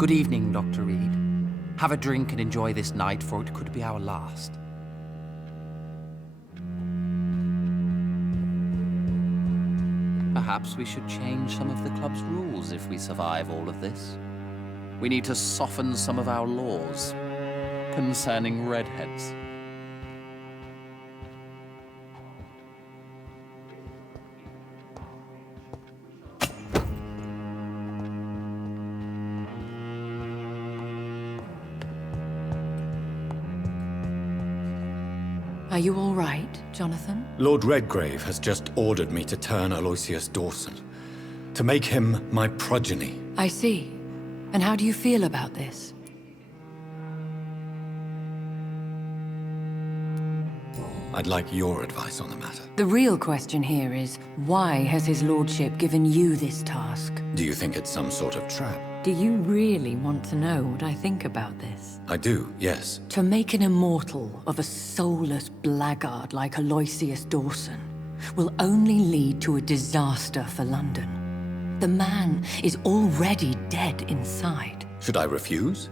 Good evening, Dr. Reed. Have a drink and enjoy this night, for it could be our last. Perhaps we should change some of the club's rules if we survive all of this. We need to soften some of our laws concerning redheads. Are you all right, Jonathan? Lord Redgrave has just ordered me to turn Aloysius Dawson, to make him my progeny. I see. And how do you feel about this? I'd like your advice on the matter. The real question here is, why has his lordship given you this task? Do you think it's some sort of trap? Do you really want to know what I think about this? I do, yes. To make an immortal of a soulless blackguard like Aloysius Dawson will only lead to a disaster for London. The man is already dead inside. Should I refuse?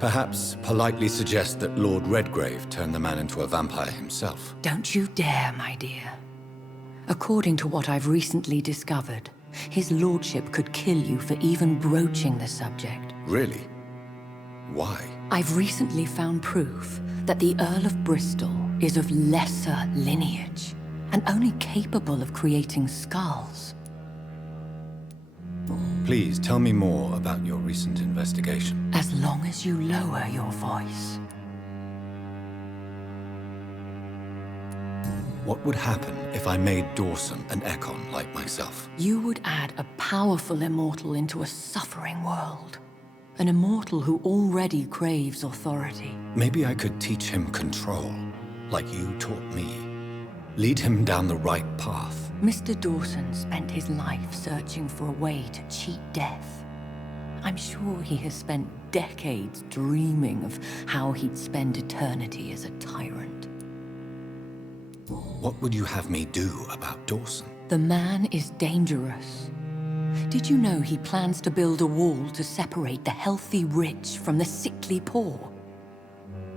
Perhaps politely suggest that Lord Redgrave turn the man into a vampire himself. Don't you dare, my dear. According to what I've recently discovered, his lordship could kill you for even broaching the subject. Really? Why? I've recently found proof that the Earl of Bristol is of lesser lineage and only capable of creating skulls. Please tell me more about your recent investigation. As long as you lower your voice. What would happen if I made Dawson an Ekon like myself? You would add a powerful immortal into a suffering world. An immortal who already craves authority. Maybe I could teach him control, like you taught me. Lead him down the right path. Mr. Dawson spent his life searching for a way to cheat death. I'm sure he has spent decades dreaming of how he'd spend eternity as a tyrant. What would you have me do about Dawson? The man is dangerous. Did you know he plans to build a wall to separate the healthy rich from the sickly poor?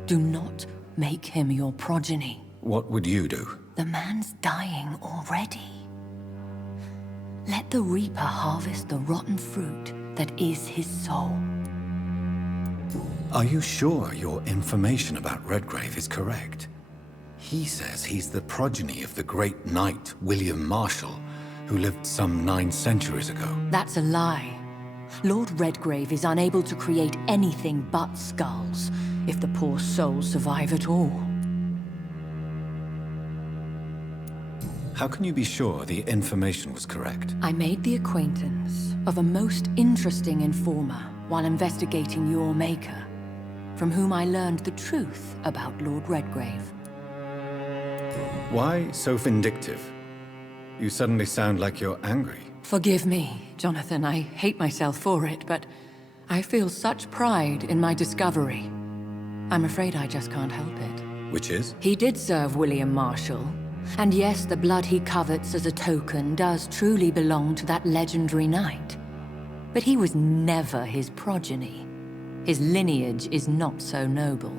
Do not make him your progeny. What would you do? The man's dying already. Let the Reaper harvest the rotten fruit that is his soul. Are you sure your information about Redgrave is correct? He says he's the progeny of the great knight William Marshall, who lived some 9 centuries ago. That's a lie. Lord Redgrave is unable to create anything but skulls, if the poor soul survive at all. How can you be sure the information was correct? I made the acquaintance of a most interesting informer while investigating your maker, from whom I learned the truth about Lord Redgrave. Why so vindictive? You suddenly sound like you're angry. Forgive me, Jonathan. I hate myself for it, but I feel such pride in my discovery. I'm afraid I just can't help it. Which is? He did serve William Marshall. And yes, the blood he covets as a token does truly belong to that legendary knight. But he was never his progeny. His lineage is not so noble.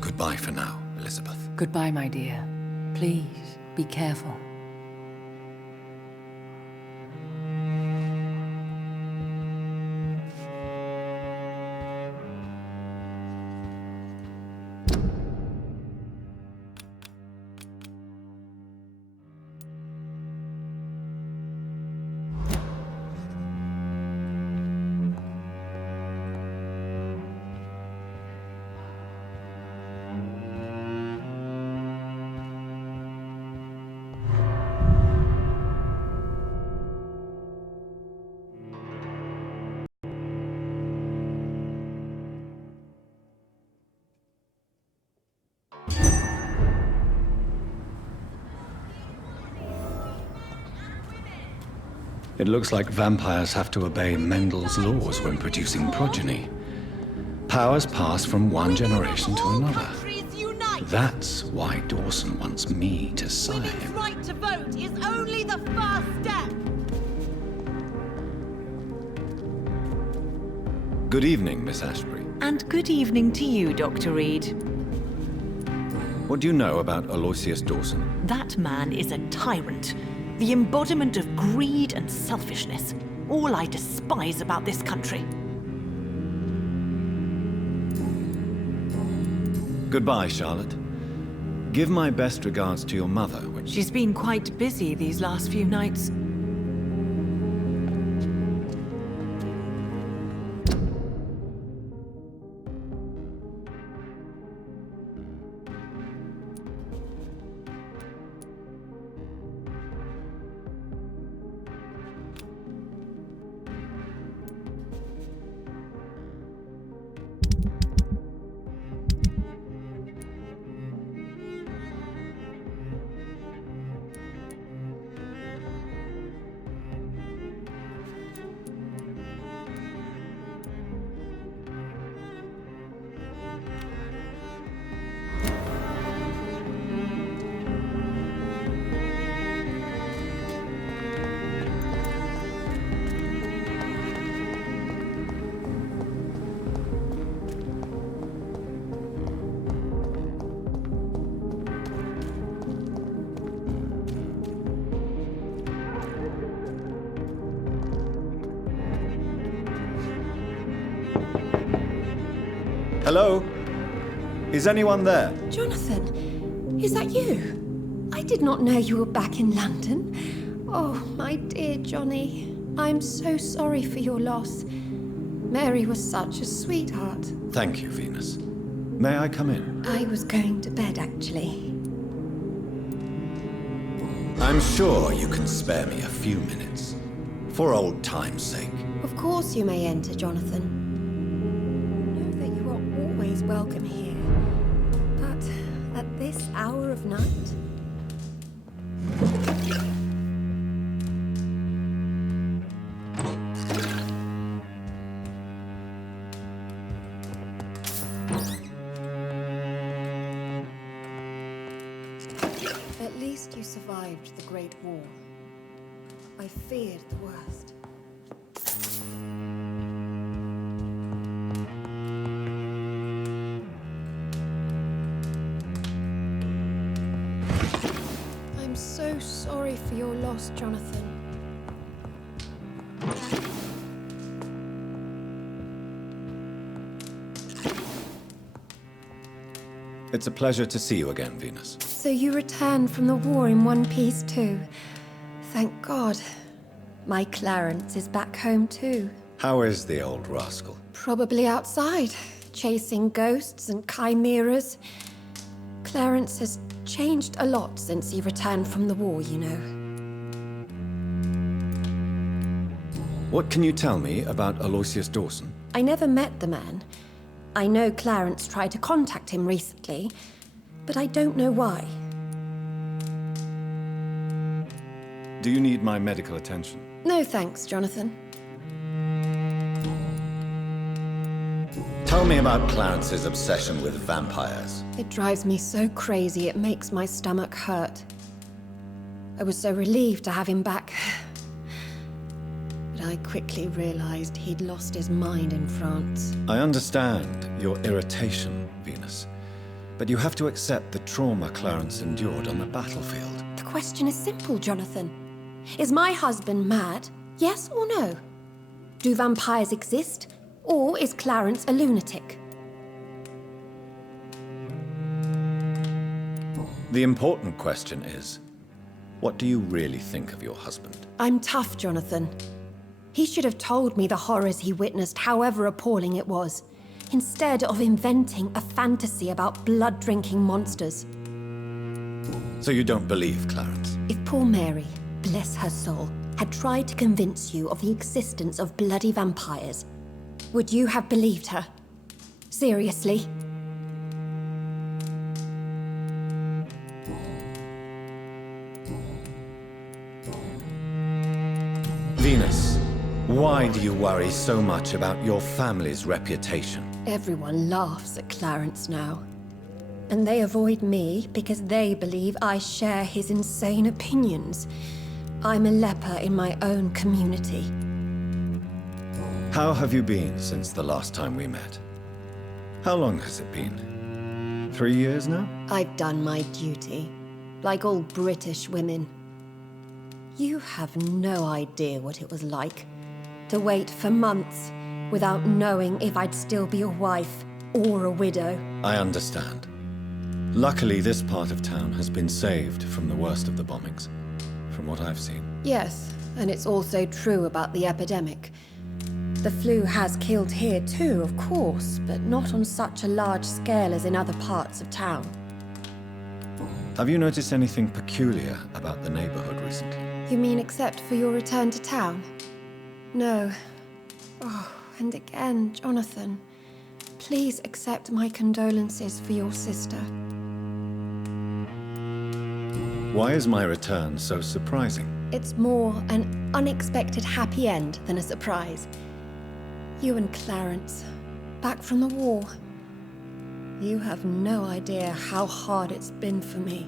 Goodbye for now, Elizabeth. Goodbye, my dear. Please, be careful. It looks like vampires have to obey Mendel's laws when producing progeny. Powers pass from one generation to another. That's why Dawson wants me to sire him. Women's right to vote is only the first step. Good evening, Miss Ashbury. And good evening to you, Dr. Reed. What do you know about Aloysius Dawson? That man is a tyrant. The embodiment of greed and selfishness. All I despise about this country. Goodbye, Charlotte. Give my best regards to your mother. She's been quite busy these last few nights. Hello? Is anyone there? Jonathan, is that you? I did not know you were back in London. Oh, my dear Johnny. I'm so sorry for your loss. Mary was such a sweetheart. Thank you, Venus. May I come in? I was going to bed, actually. I'm sure you can spare me a few minutes. For old time's sake. Of course you may enter, Jonathan. Know that you are always welcome here. But at this hour of night? At least you survived the Great War. I feared the worst. I'm so sorry for your loss, Jonathan. It's a pleasure to see you again, Venus. So you returned from the war in one piece too. Thank God. My Clarence is back home too. How is the old rascal? Probably outside, chasing ghosts and chimeras. Clarence has changed a lot since he returned from the war, you know. What can you tell me about Aloysius Dawson? I never met the man. I know Clarence tried to contact him recently, but I don't know why. Do you need my medical attention? No thanks, Jonathan. Tell me about Clarence's obsession with vampires. It drives me so crazy it makes my stomach hurt. I was so relieved to have him back. But I quickly realized he'd lost his mind in France. I understand your irritation, Venus. But you have to accept the trauma Clarence endured on the battlefield. The question is simple, Jonathan. Is my husband mad? Yes or no? Do vampires exist? Or is Clarence a lunatic? The important question is, what do you really think of your husband? I'm tough, Jonathan. He should have told me the horrors he witnessed, however appalling it was, instead of inventing a fantasy about blood-drinking monsters. So you don't believe Clarence? If poor Mary, bless her soul, had tried to convince you of the existence of bloody vampires, would you have believed her? Seriously? Venus, why do you worry so much about your family's reputation? Everyone laughs at Clarence now. And they avoid me because they believe I share his insane opinions. I'm a leper in my own community. How have you been since the last time we met? How long has it been? 3 years now? I've done my duty, like all British women. You have no idea what it was like to wait for months without knowing if I'd still be a wife or a widow. I understand. Luckily, this part of town has been saved from the worst of the bombings, from what I've seen. Yes, and it's also true about the epidemic. The flu has killed here too, of course, but not on such a large scale as in other parts of town. Have you noticed anything peculiar about the neighborhood recently? You mean except for your return to town? No. Oh, and again, Jonathan, please accept my condolences for your sister. Why is my return so surprising? It's more an unexpected happy end than a surprise. You and Clarence, back from the war. You have no idea how hard it's been for me.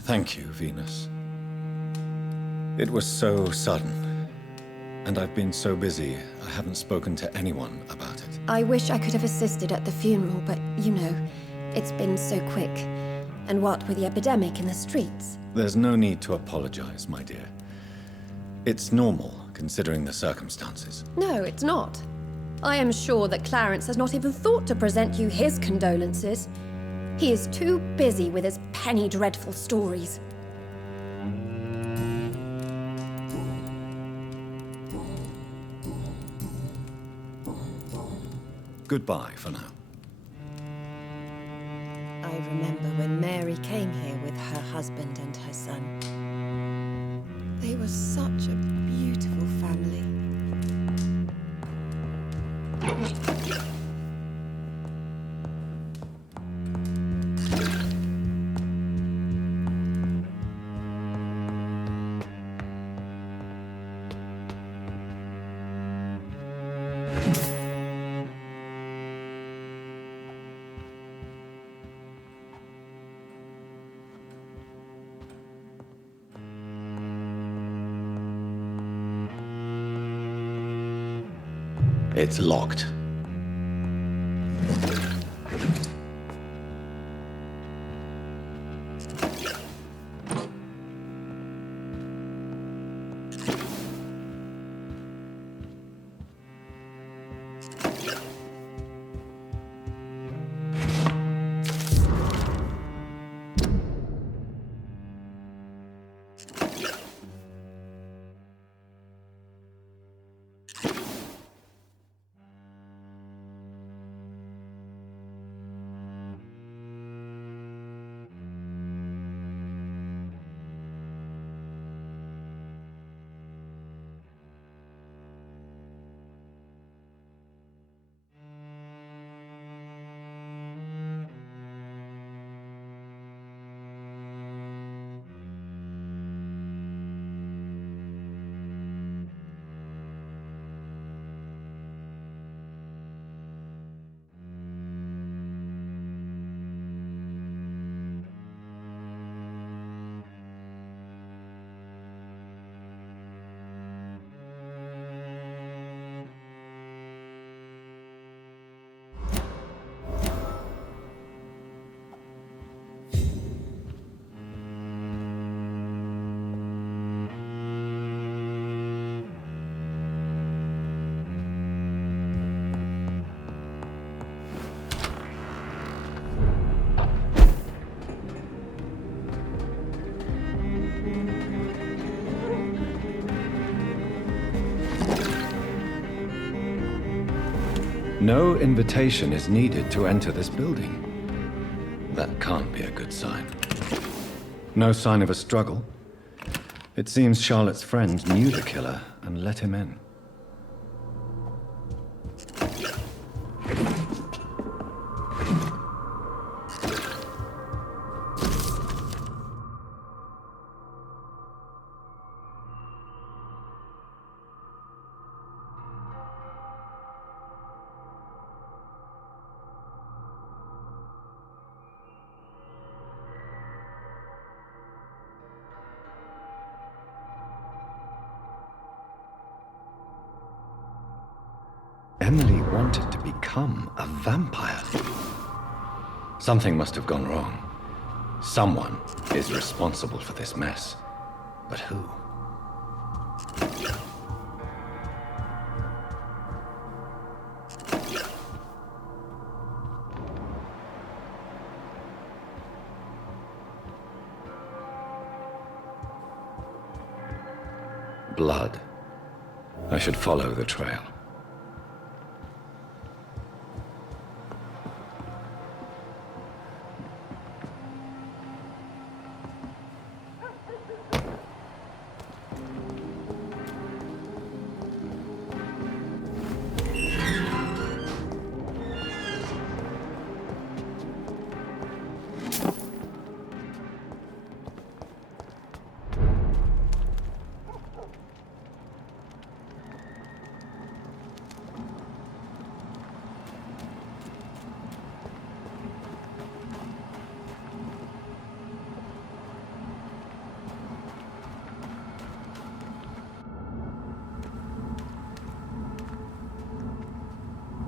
Thank you, Venus. It was so sudden, and I've been so busy, I haven't spoken to anyone about it. I wish I could have assisted at the funeral, but you know, it's been so quick. And what with the epidemic in the streets? There's no need to apologize, my dear. It's normal, considering the circumstances. No, it's not. I am sure that Clarence has not even thought to present you his condolences. He is too busy with his penny dreadful stories. Goodbye for now. I remember when Mary came here with her husband and her son. They were such a beautiful family. It's locked. No invitation is needed to enter this building. That can't be a good sign. No sign of a struggle. It seems Charlotte's friend knew the killer and let him in. wanted to become a vampire. Something must have gone wrong. Someone is responsible for this mess. But who? Blood. I should follow the trail.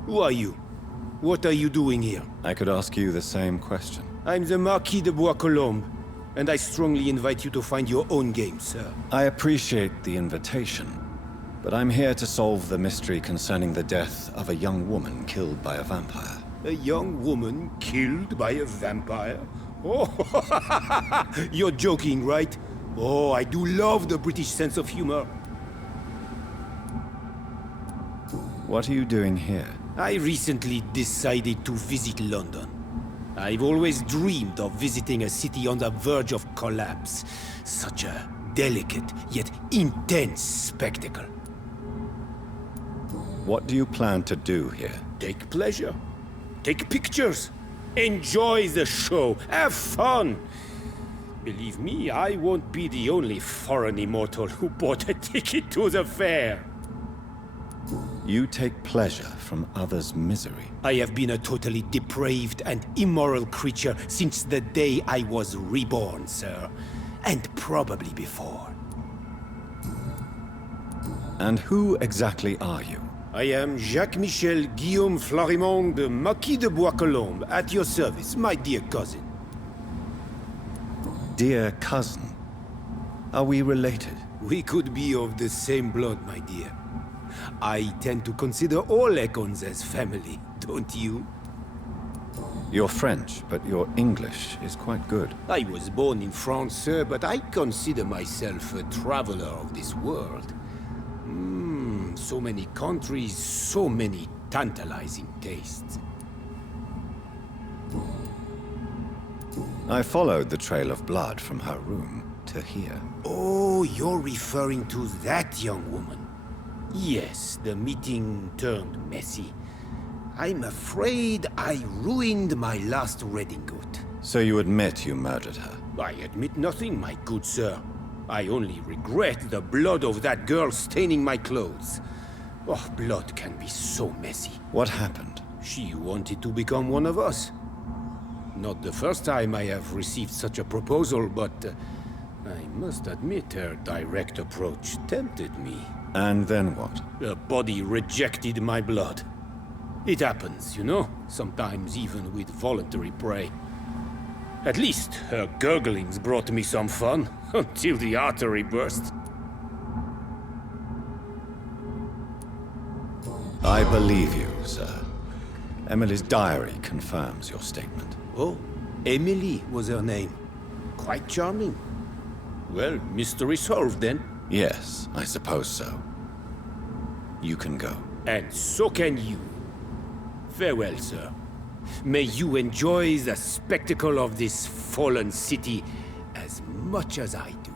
Who are you? What are you doing here? I could ask you the same question. I'm the Marquis de Bois-Colombes, and I strongly invite you to find your own game, sir. I appreciate the invitation, but I'm here to solve the mystery concerning the death of a young woman killed by a vampire. A young woman killed by a vampire? Oh, you're joking, right? Oh, I do love the British sense of humor. What are you doing here? I recently decided to visit London. I've always dreamed of visiting a city on the verge of collapse. Such a delicate, yet intense spectacle. What do you plan to do here? Take pleasure. Take pictures. Enjoy the show. Have fun. Believe me, I won't be the only foreign immortal who bought a ticket to the fair. You take pleasure from others' misery. I have been a totally depraved and immoral creature since the day I was reborn, sir. And probably before. And who exactly are you? I am Jacques-Michel Guillaume Florimond de Marquis de Bois-Colombes, at your service, my dear cousin. Dear cousin. Are we related? We could be of the same blood, my dear. I tend to consider all Econs as family, don't you? You're French, but your English is quite good. I was born in France, sir, but I consider myself a traveler of this world. So many countries, so many tantalizing tastes. I followed the trail of blood from her room to here. Oh, you're referring to that young woman. Yes, the meeting turned messy. I'm afraid I ruined my last redingote. So you admit you murdered her? I admit nothing, my good sir. I only regret the blood of that girl staining my clothes. Oh, blood can be so messy. What happened? She wanted to become one of us. Not the first time I have received such a proposal, but I must admit her direct approach tempted me. And then what? Her body rejected my blood. It happens, you know, sometimes even with voluntary prey. At least her gurglings brought me some fun, until the artery burst. I believe you, sir. Emily's diary confirms your statement. Oh, Emily was her name. Quite charming. Well, mystery solved then. Yes, I suppose so. You can go. And so can you. Farewell, sir. May you enjoy the spectacle of this fallen city as much as I do.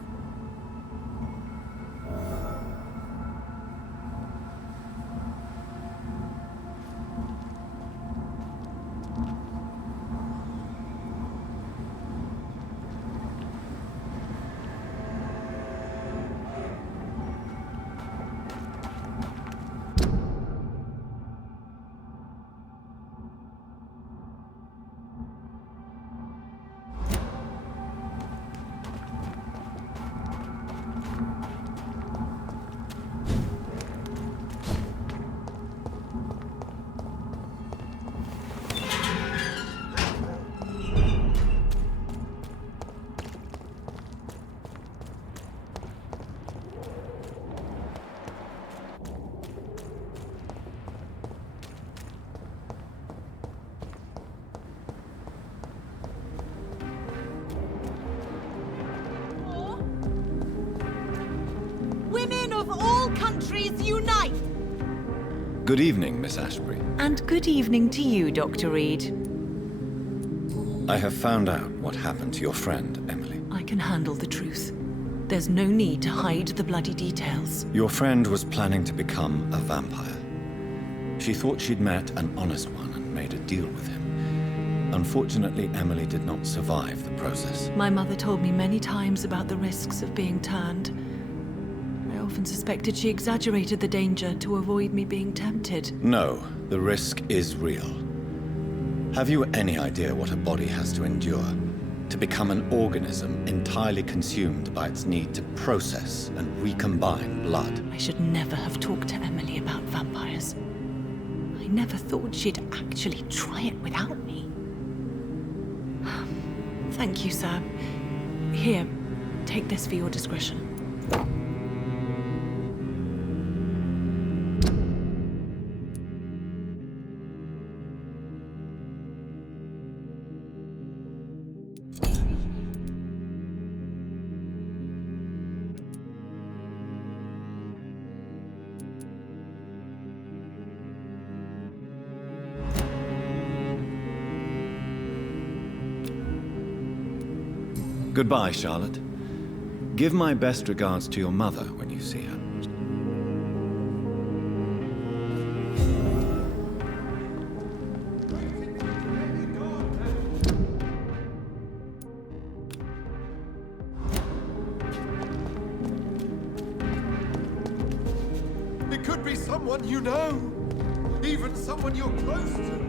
Good evening, Miss Ashbury. And good evening to you, Dr. Reed. I have found out what happened to your friend, Emily. I can handle the truth. There's no need to hide the bloody details. Your friend was planning to become a vampire. She thought she'd met an honest one and made a deal with him. Unfortunately, Emily did not survive the process. My mother told me many times about the risks of being turned. I often suspected she exaggerated the danger to avoid me being tempted. No, the risk is real. Have you any idea what a body has to endure to become an organism entirely consumed by its need to process and recombine blood? I should never have talked to Emily about vampires. I never thought she'd actually try it without me. Thank you, sir. Here, take this for your discretion. Goodbye, Charlotte. Give my best regards to your mother when you see her. It could be someone you know, even someone you're close to.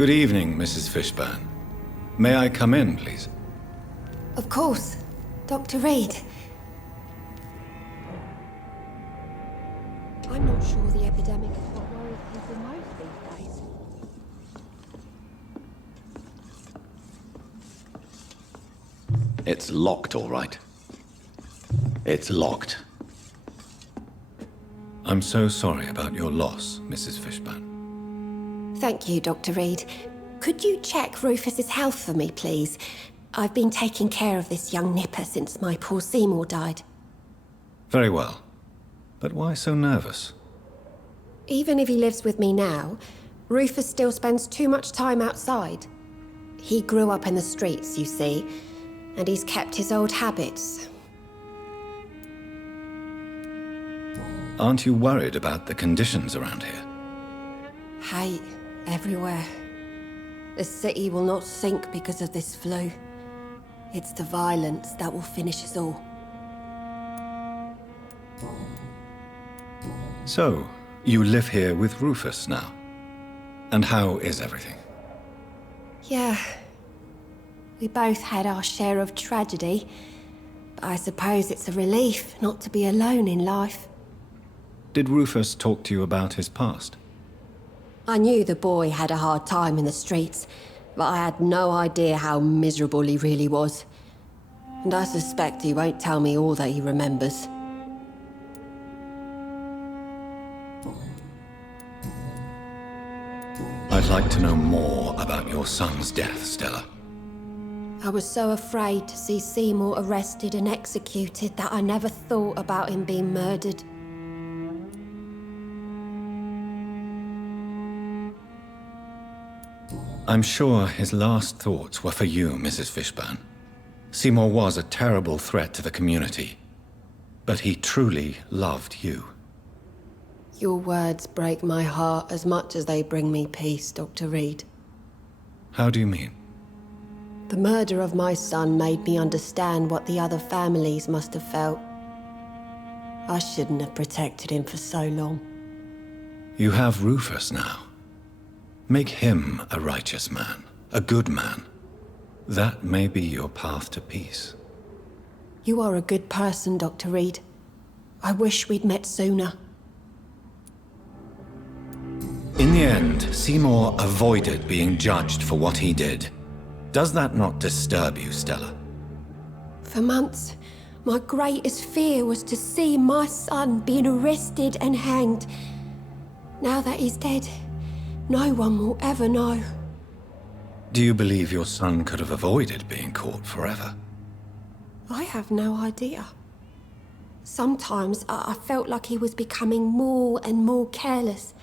Good evening, Mrs. Fishburne. May I come in, please? Of course. Dr. Reed. I'm not sure the epidemic is what worries people most these days. It's locked, all right. It's locked. I'm so sorry about your loss, Mrs. Fishburne. Thank you, Dr. Reed. Could you check Rufus's health for me, please? I've been taking care of this young nipper since my poor Seymour died. Very well. But why so nervous? Even if he lives with me now, Rufus still spends too much time outside. He grew up in the streets, you see, and he's kept his old habits. Aren't you worried about the conditions around here? Hate everywhere. The city will not sink because of this flu. It's the violence that will finish us all. So, you live here with Rufus now? And how is everything? Yeah. We both had our share of tragedy, but I suppose it's a relief not to be alone in life. Did Rufus talk to you about his past? I knew the boy had a hard time in the streets, but I had no idea how miserable he really was. And I suspect he won't tell me all that he remembers. I'd like to know more about your son's death, Stella. I was so afraid to see Seymour arrested and executed that I never thought about him being murdered. I'm sure his last thoughts were for you, Mrs. Fishburne. Seymour was a terrible threat to the community, but he truly loved you. Your words break my heart as much as they bring me peace, Dr. Reed. How do you mean? The murder of my son made me understand what the other families must have felt. I shouldn't have protected him for so long. You have Rufus now. Make him a righteous man, a good man. That may be your path to peace. You are a good person, Dr. Reed. I wish we'd met sooner. In the end, Seymour avoided being judged for what he did. Does that not disturb you, Stella? For months, my greatest fear was to see my son being arrested and hanged. Now that he's dead, no one will ever know. Do you believe your son could have avoided being caught forever? I have no idea. Sometimes I felt like he was becoming more and more careless.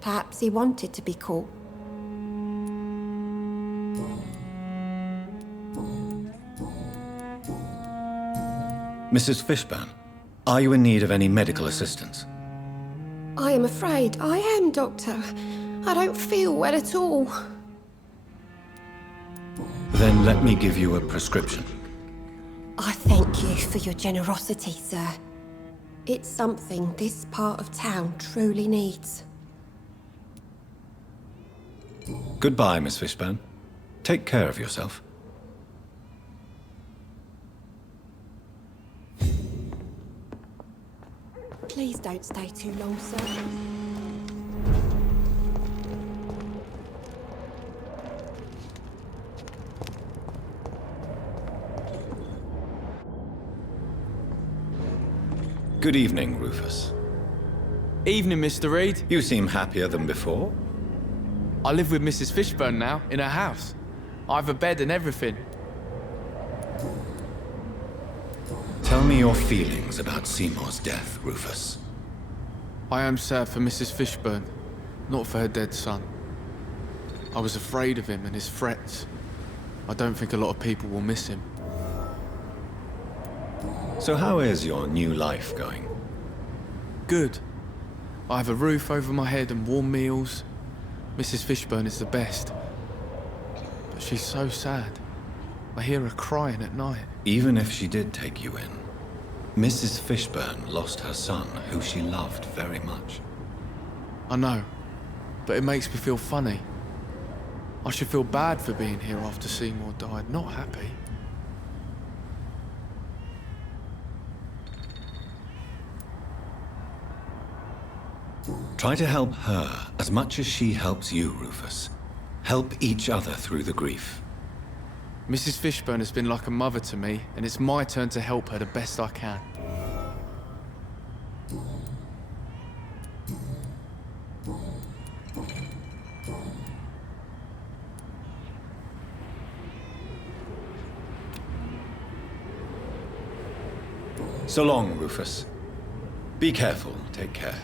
Perhaps he wanted to be caught. Mrs. Fishburne, are you in need of any medical assistance? I am afraid I am, Doctor. I don't feel well at all. Then let me give you a prescription. I thank you for your generosity, sir. It's something this part of town truly needs. Goodbye, Miss Fishburne. Take care of yourself. Please don't stay too long, sir. Good evening, Rufus. Evening, Mr. Reed. You seem happier than before. I live with Mrs. Fishburne now, in her house. I have a bed and everything. Tell me your feelings about Seymour's death, Rufus. I am sad for Mrs. Fishburne, not for her dead son. I was afraid of him and his threats. I don't think a lot of people will miss him. So how is your new life going? Good. I have a roof over my head and warm meals. Mrs. Fishburne is the best. But she's so sad. I hear her crying at night. Even if she did take you in, Mrs. Fishburne lost her son, who she loved very much. I know, but it makes me feel funny. I should feel bad for being here after Seymour died, not happy. Try to help her as much as she helps you, Rufus. Help each other through the grief. Mrs. Fishburne has been like a mother to me, and it's my turn to help her the best I can. So long, Rufus. Be careful. Take care.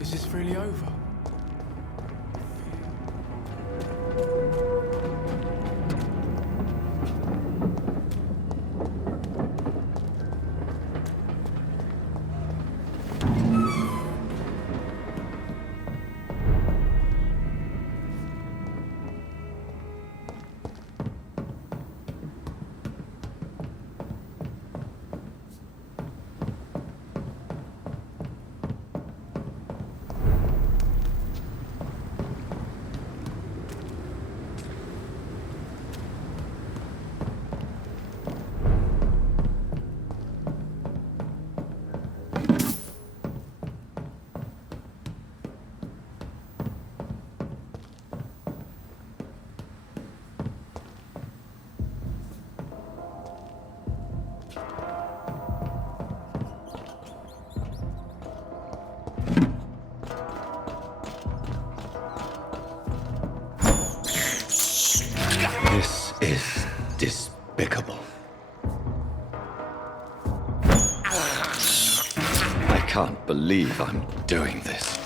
Is this really over? This is despicable. I can't believe I'm doing this.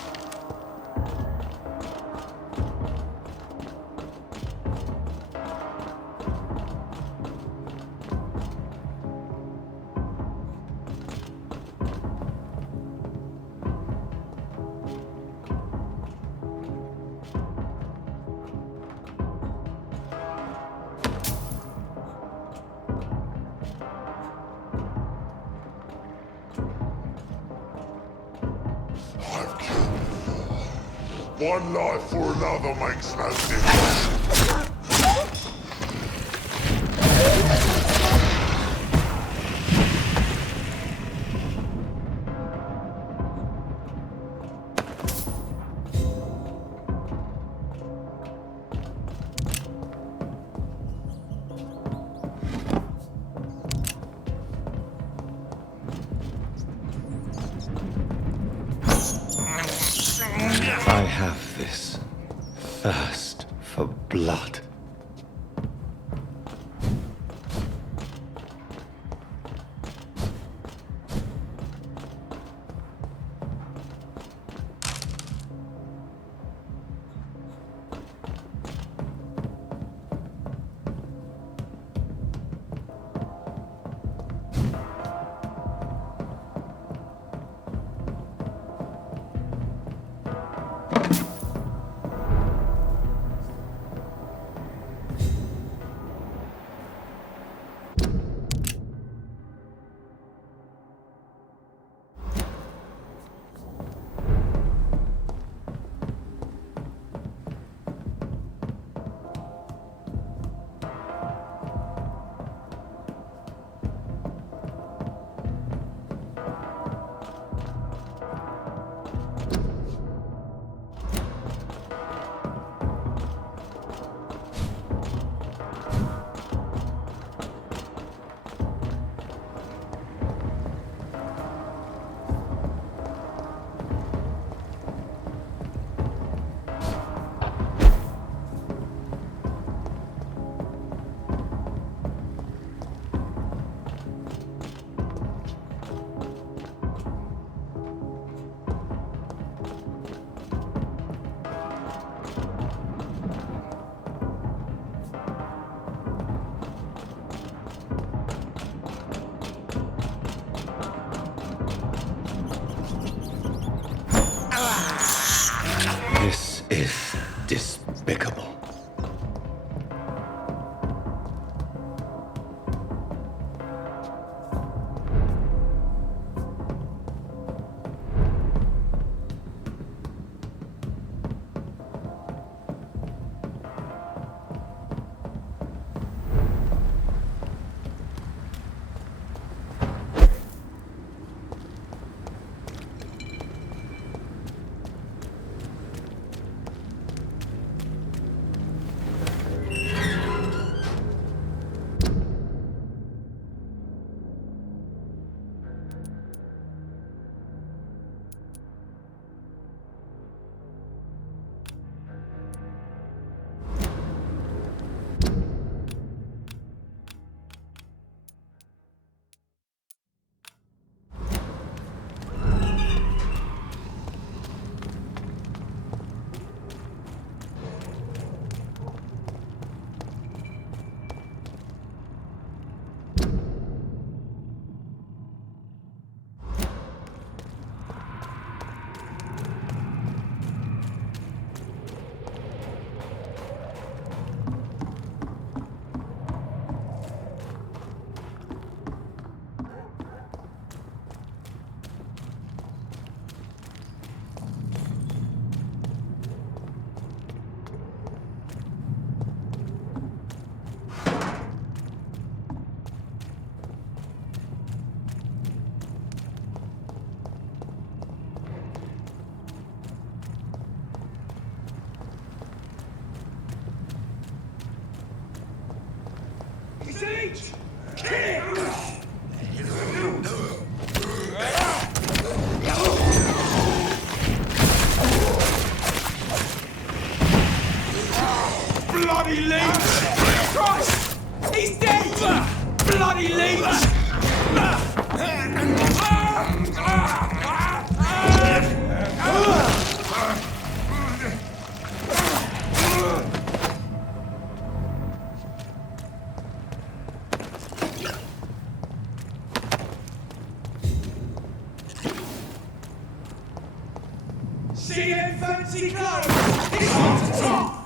One life for another makes no difference. I have this thirst for blood. Bloody leech! Christ! He's dead! Bloody leech! See them fancy clothes! He's on the top!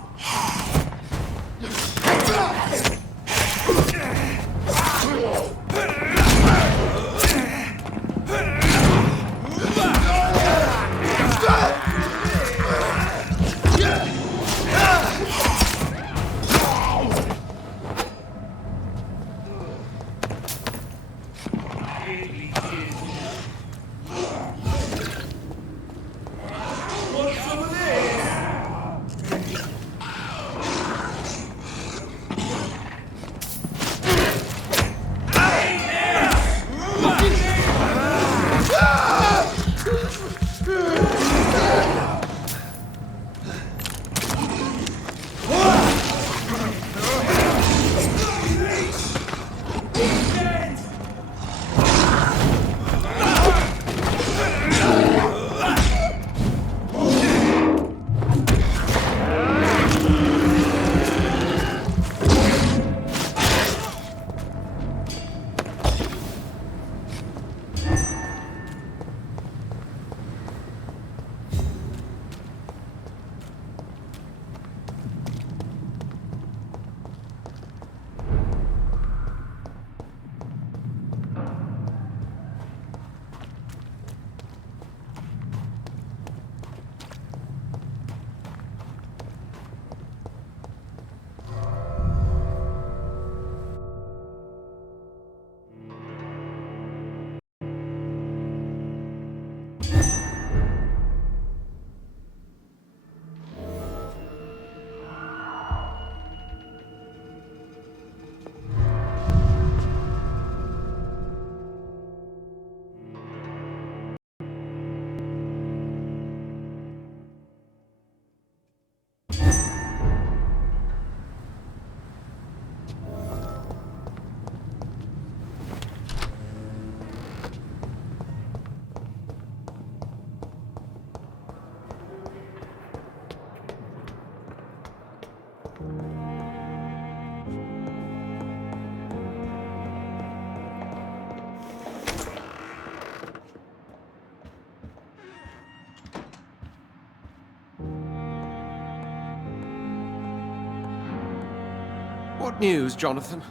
What news, Jonathan?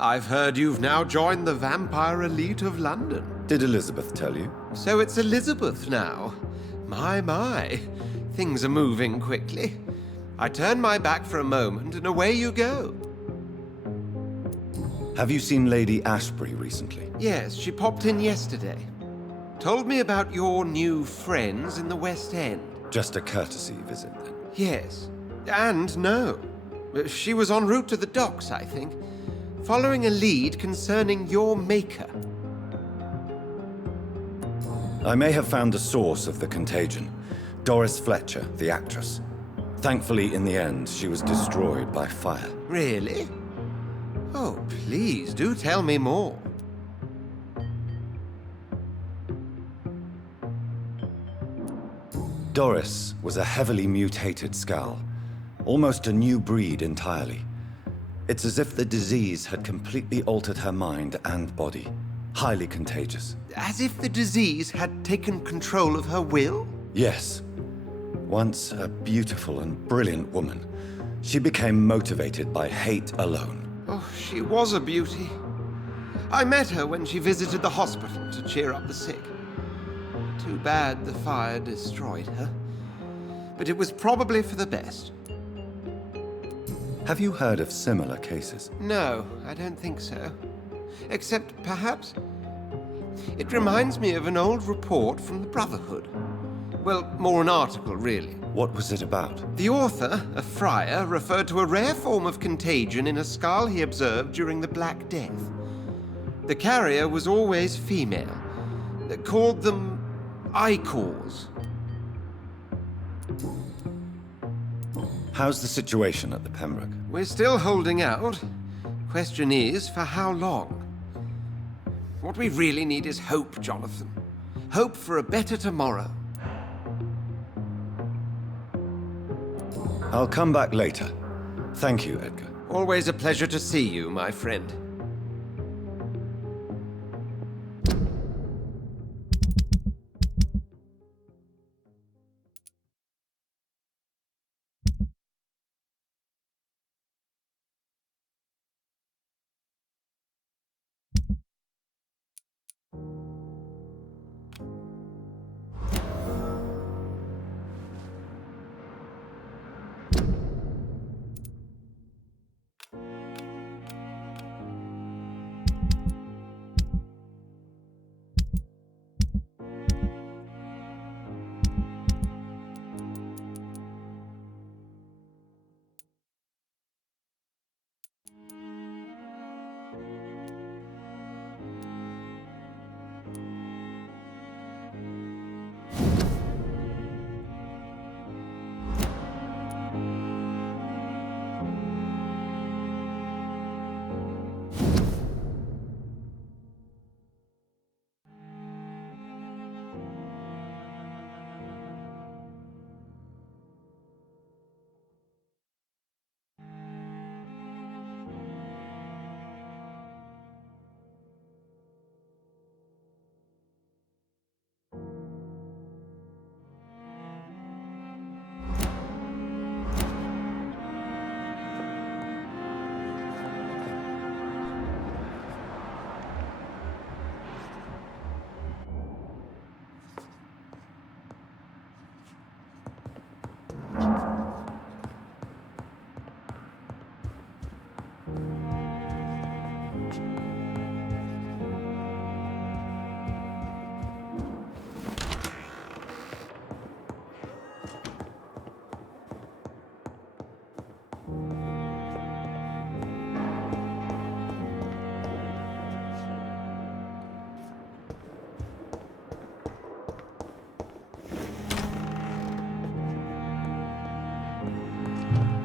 I've heard you've now joined the vampire elite of London. Did Elizabeth tell you? So it's Elizabeth now. My. Things are moving quickly. I turn my back for a moment and away you go. Have you seen Lady Ashbury recently? Yes, she popped in yesterday. Told me about your new friends in the West End. Just a courtesy visit, then? Yes. And no. She was en route to the docks, I think, following a lead concerning your maker. I may have found the source of the contagion. Doris Fletcher, the actress. Thankfully, in the end, she was destroyed by fire. Really? Oh, please, do tell me more. Doris was a heavily mutated skull. Almost a new breed entirely. It's as if the disease had completely altered her mind and body. Highly contagious. As if the disease had taken control of her will? Yes. Once a beautiful and brilliant woman, she became motivated by hate alone. Oh, she was a beauty. I met her when she visited the hospital to cheer up the sick. Too bad the fire destroyed her. But it was probably for the best. Have you heard of similar cases? No, I don't think so. Except, perhaps, it reminds me of an old report from the Brotherhood. Well, more an article, really. What was it about? The author, a friar, referred to a rare form of contagion in a skull he observed during the Black Death. The carrier was always female. They called them Icors. How's the situation at the Pembroke? We're still holding out. Question is, for how long? What we really need is hope, Jonathan. Hope for a better tomorrow. I'll come back later. Thank you, Edgar. Always a pleasure to see you, my friend.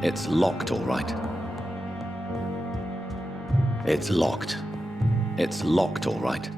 It's locked, all right. It's locked. It's locked, all right.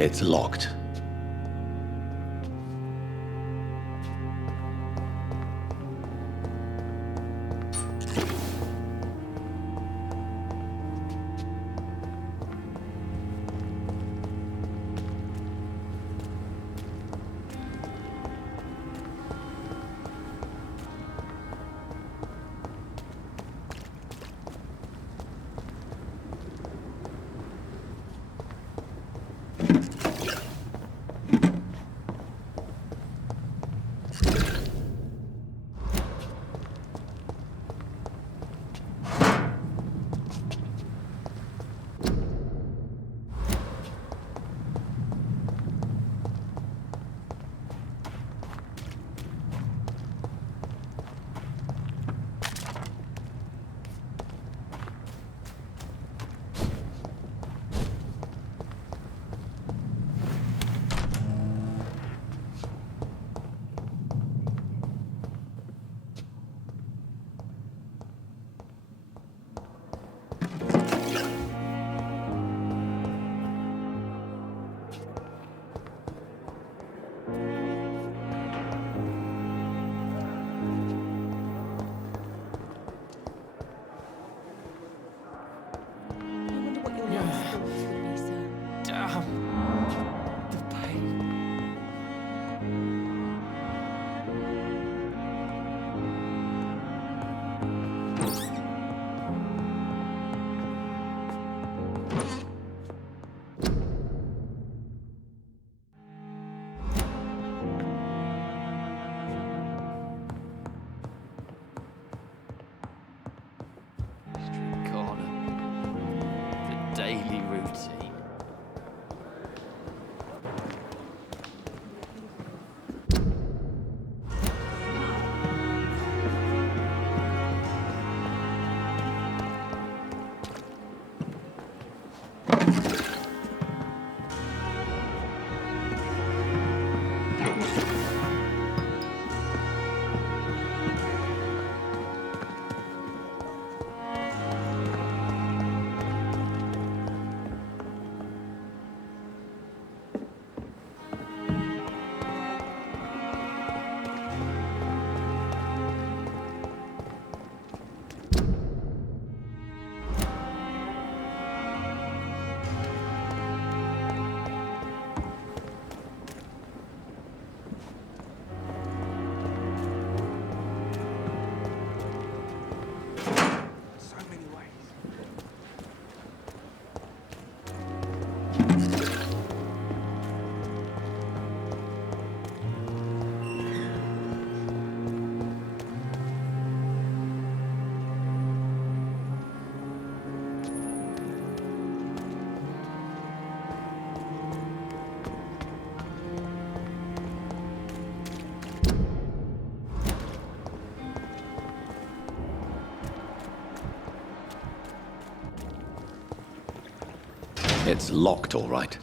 It's locked. Daily routine. It's locked, all right.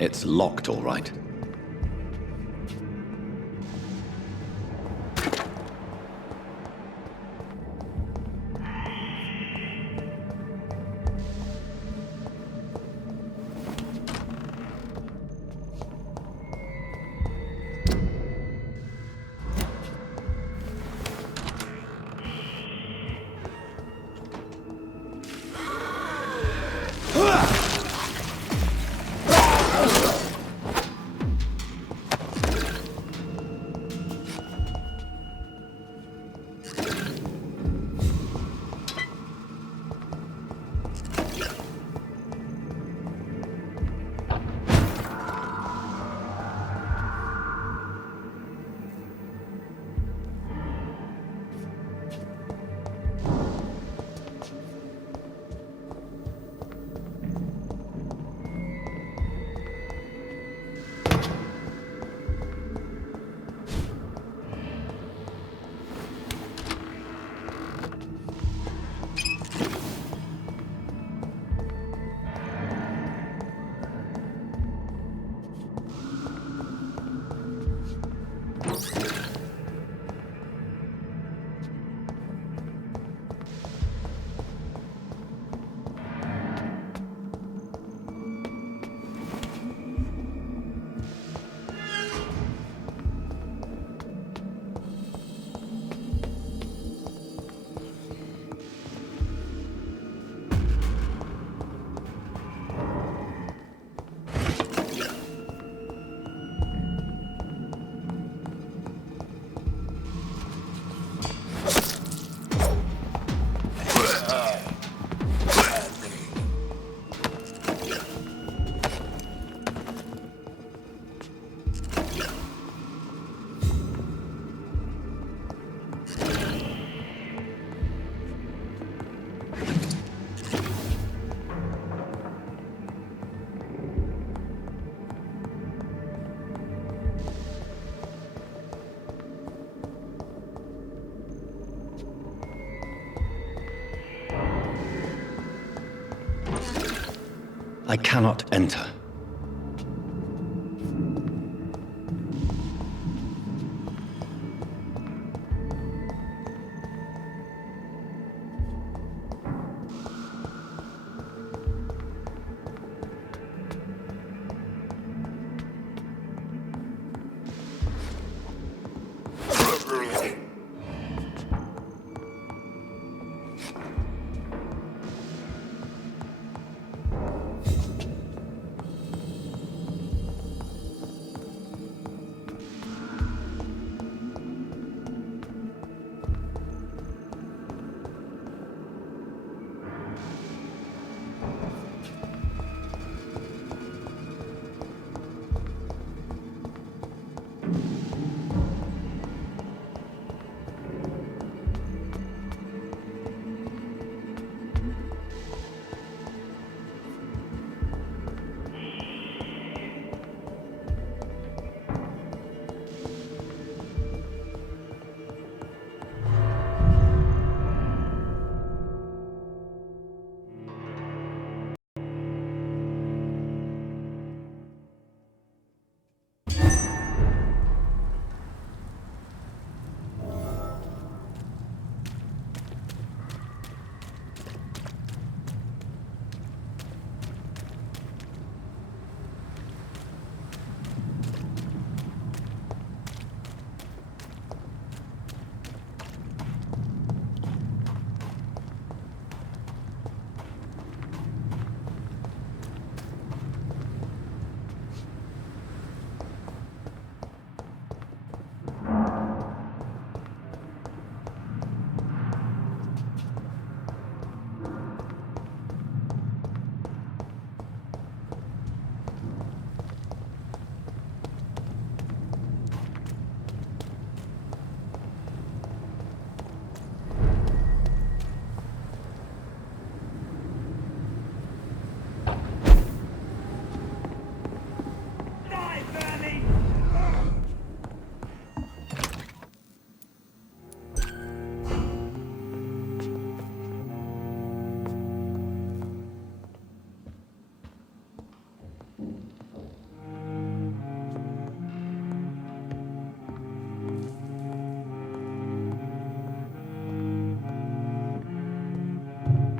It's locked, all right. I cannot enter.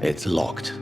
It's locked.